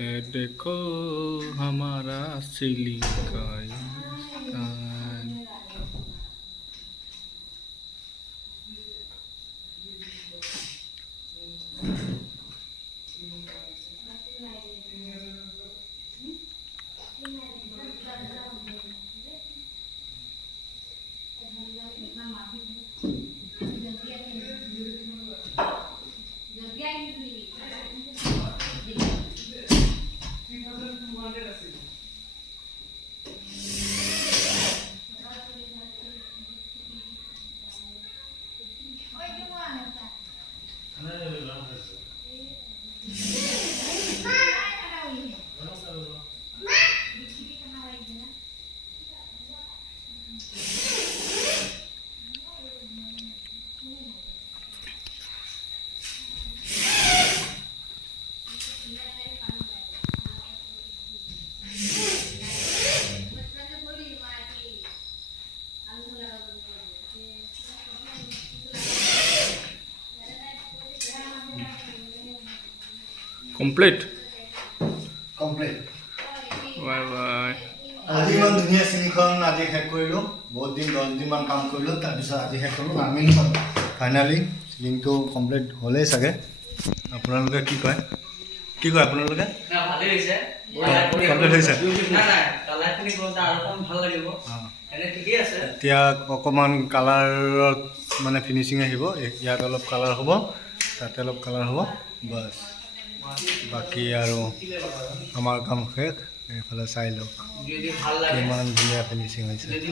ए, देखो हमारा सिलिकाई কমপ্লিট কমপ্লিট বাই বাই আজি ইমান ধুনীয়া চিনিখন আজি শেষ কৰিলোঁ। বহুত দিন দহ দিনমান কাম কৰিলোঁ তাৰপিছত আজি শেষ কৰিলোঁ। নামিলোঁ ফাইনেলি চিলিংটো কমপ্লিট হ'লেই চাগে। আপোনালোকে কি কয়? কি কয় আপোনালোকে? কমপ্লিট হৈছে। এতিয়া অকণমান কালাৰত মানে ফিনিচিং আহিব। ইয়াত অলপ কালাৰ হ'ব তাতে অলপ কালাৰ হ'ব। বাছ। বাকী আৰু আমাৰ কাম শেষ এইফালে চাই লওক। ভালো লাগে কিমান ধুনীয়া ফিনিচিং হৈছে। যদি